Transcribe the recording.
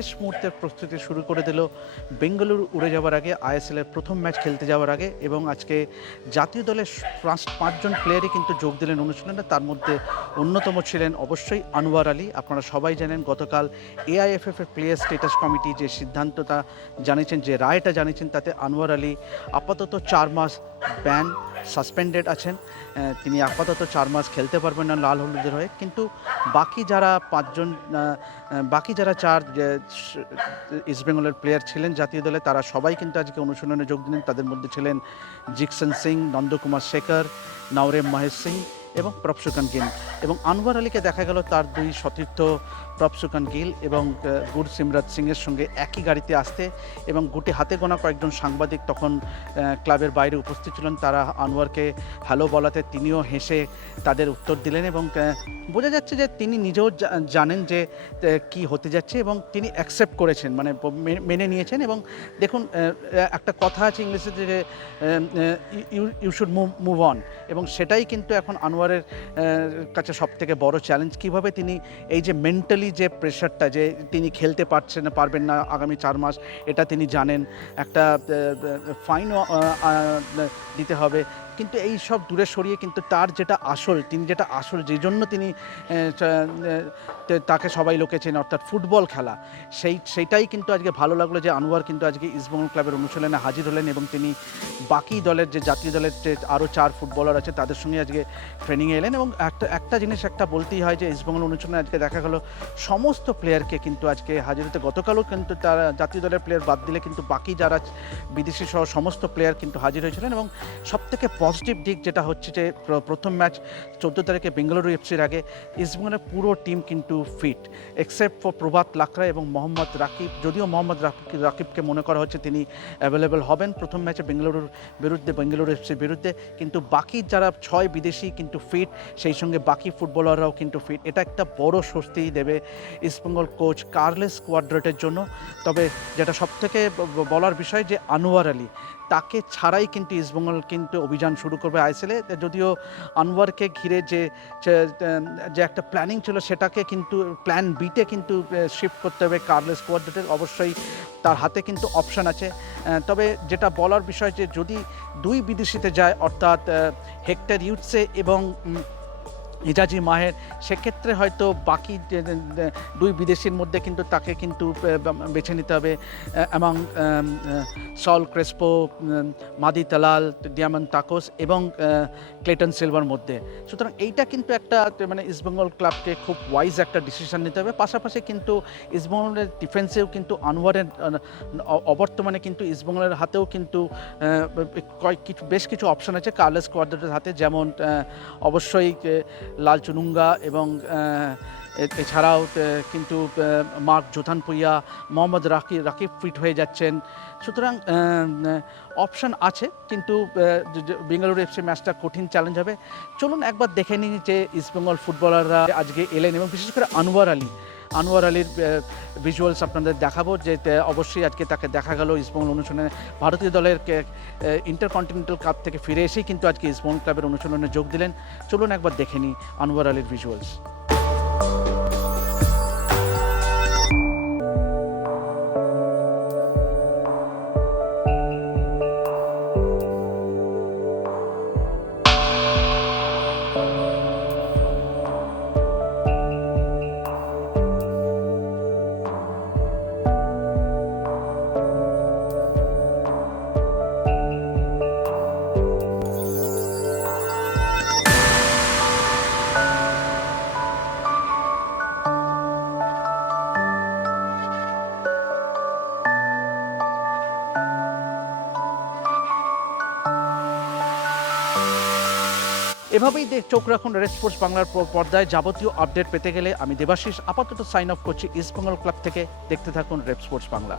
শেষ মুহূর্তের প্রস্তুতি শুরু করে দিল বেঙ্গালুরু উড়ে যাওয়ার আগে আইএসএল এর প্রথম ম্যাচ খেলতে যাওয়ার আগে এবং আজকে জাতীয় দলের পাঁচ, পাঁচজন প্লেয়ারই কিন্তু যোগ দিলেন অনুশীলনে। তার মধ্যে অন্যতম ছিলেন অবশ্যই আনোয়ার আলী। আপনারা সবাই জানেন গতকাল এআইএফএফ এর প্লেয়ার স্টেটাস কমিটি যে সিদ্ধান্তটা জানিয়েছেন, যে রায়টা জানিয়েছেন, তাতে আনোয়ার আলী আপাতত চার মাস ব্যান সাসপেন্ডেড আছেন। তিনি আপাতত চার মাস খেলতে পারবেন না লাল হলুদের হয়ে। কিন্তু বাকি যারা পাঁচজন বাকি যারা চার ইস্টবেঙ্গলের প্লেয়ার ছিলেন জাতীয় দলে, তারা সবাই কিন্তু আজকে অনুশীলনে যোগ দিলেন। তাদের মধ্যে ছিলেন জিকসন সিং, নন্দকুমার শেখর, নাওরেম মহেশ সিং এবং প্রপসুকান গিল এবং আনোয়ার আলীকে দেখা গেল তার দুই সতীর্থ প্রপসুকান গিল এবং গুর সিমরাজ সিংয়ের সঙ্গে একই গাড়িতে আসতে এবং গুটি হাতে গোনা কয়েকজন সাংবাদিক তখন ক্লাবের বাইরে উপস্থিত ছিলেন। তারা আনোয়ারকে হ্যালো বলাতে তিনিও হেসে তাদের উত্তর দিলেন এবং বোঝা যাচ্ছে যে তিনি নিজেও জানেন যে কি হতে যাচ্ছে এবং তিনি অ্যাকসেপ্ট করেছেন মানে মেনে নিয়েছেন এবং দেখুন একটা কথা আছে ইংলিশে যে ইউ শুড মুভ অন এবং সেটাই কিন্তু এখন আনোয়ারের কাছে সব থেকে বড় চ্যালেঞ্জ কীভাবে তিনি এই যে মেন্টালি যে প্রেশারটা যে তিনি খেলতে পারছেন পারবেন না আগামী চার মাস, এটা তিনি জানেন। একটা ফাইনও দিতে হবে। কিন্তু এই সব দূরে সরিয়ে কিন্তু তার যেটা আসল, তিনি যেটা আসল, যে জন্য তিনি তাকে সবাই লোকে চেনে অর্থাৎ ফুটবল খেলা। সেই, সেইটাই কিন্তু আজকে ভালো লাগল যে আনোয়ার কিন্তু আজকে ইস্টবেঙ্গল ক্লাবের অনুশীলনে হাজির হলেন এবং তিনি বাকি দলের যে জাতীয় দলের যে আরও চার ফুটবলার আছে, তাদের সঙ্গে আজকে ট্রেনিংয়ে এলেন এবং একটা একটা জিনিস একটা বলতেই হয় যে ইস্টবেঙ্গল অনুশীলনে আজকে দেখা গেল সমস্ত প্লেয়ারকে কিন্তু আজকে হাজির হতে, গতকালও কিন্তু তারা জাতীয় দলের প্লেয়ার বাদ দিলে কিন্তু বাকি যারা বিদেশি সহ সমস্ত প্লেয়ার কিন্তু হাজির হয়েছিলেন এবং সবথেকে পজিটিভ দিক যেটা হচ্ছে যে প্রথম ম্যাচ চোদ্দ তারিখে বেঙ্গালুরু এফসির আগে ইস্টবেঙ্গলের পুরো টিম কিন্তু fit except for Prabhat Lakra এবং মোহাম্মদ রাকিব। যদিও মোহাম্মদ রাকিব রাকিবকে মনে করা হচ্ছে তিনি অ্যাভেলেবেল হবেন প্রথম ম্যাচে বেঙ্গালুরুর বিরুদ্ধে, বেঙ্গালুরু এফসির বিরুদ্ধে। কিন্তু বাকি যারা ছয় বিদেশি কিন্তু ফিট সেই সঙ্গে বাকি ফুটবলাররাও কিন্তু ফিট এটা একটা বড় স্বস্তি দেবে ইস্টবেঙ্গল কোচ কার্লেস কোয়াড্রেটের জন্য। তবে যেটা সবথেকে বলার বিষয় যে, আনোয়ার আলী তাকে ছাড়াই কিন্তু ইস্টবেঙ্গল কিন্তু অভিযান শুরু করবে আইসেলে যদিও আনোয়ারকে ঘিরে যে, যে- একটা প্ল্যানিং ছিল সেটাকে কিন্তু প্ল্যান বিতে কিন্তু শিফট করতে হবে কার্লেস কোয়াড্রেটের অবশ্যই তার হাতে কিন্তু অপশান আছে। তবে যেটা বলার বিষয় যে, যদি দুই বিদেশিতে যায়, অর্থাৎ হেক্টর ইউটসে এবং ইজাজি মাহের, সেক্ষেত্রে হয়তো বাকি দুই বিদেশির মধ্যে কিন্তু তাকে কিন্তু বেছে নিতে হবে এবং সল ক্রেসপো মাদি তালাল ডিয়ামন তাকোস এবং ক্লেটন সিলভার মধ্যে। সুতরাং এইটা কিন্তু একটা মানে ইস্টবেঙ্গল ক্লাবকে খুব ওয়াইজ একটা ডিসিশন নিতে হবে। পাশাপাশি কিন্তু ইস্টবেঙ্গলের ডিফেন্সেও কিন্তু আনোয়ারের অবর্তমানে কিন্তু ইস্টবেঙ্গলের হাতেও কিন্তু কয়েক কিছু, বেশ কিছু অপশন আছে। কার্লেস কোয়ার্ডারের হাতে যেমন অবশ্যই লাল চুনুঙ্গা এবং এছাড়াও কিন্তু মার্ক জোথান পুইয়া মোহাম্মদ রাকি, রাকিব ফিট হয়ে যাচ্ছেন। সুতরাং অপশান আছে, কিন্তু বেঙ্গালুরু এফসি ম্যাচটা কঠিন চ্যালেঞ্জ হবে। চলুন একবার দেখে নিন যে ইস্টবেঙ্গল ফুটবলাররা আজকে এলেন এবং বিশেষ করে আনোয়ার আলী আনোয়ার আলীর ভিজুয়ালস আপনাদের দেখাবো, যে অবশ্যই আজকে তাকে দেখা গেল ইস্টবেঙ্গল অনুশীলনে। ভারতীয় দলের ইন্টারকন্টিনেন্টাল কাপ থেকে ফিরে এসেই কিন্তু আজকে ইস্টবেঙ্গল ক্লাবের অনুশীলনে যোগ দিলেন। চলুন একবার দেখে নিই আনোয়ার আলীর ভিজুয়ালস এভাবেই চোখ রাখুন রেড স্পোর্টস বাংলার পর্দায় যাবতীয় আপডেট পেতে গেলে আমি দেবাশিস। আপাতত সাইন অফ করছি ইস্টবেঙ্গল ক্লাব থেকে। দেখতে থাকুন রেড স্পোর্টস বাংলা।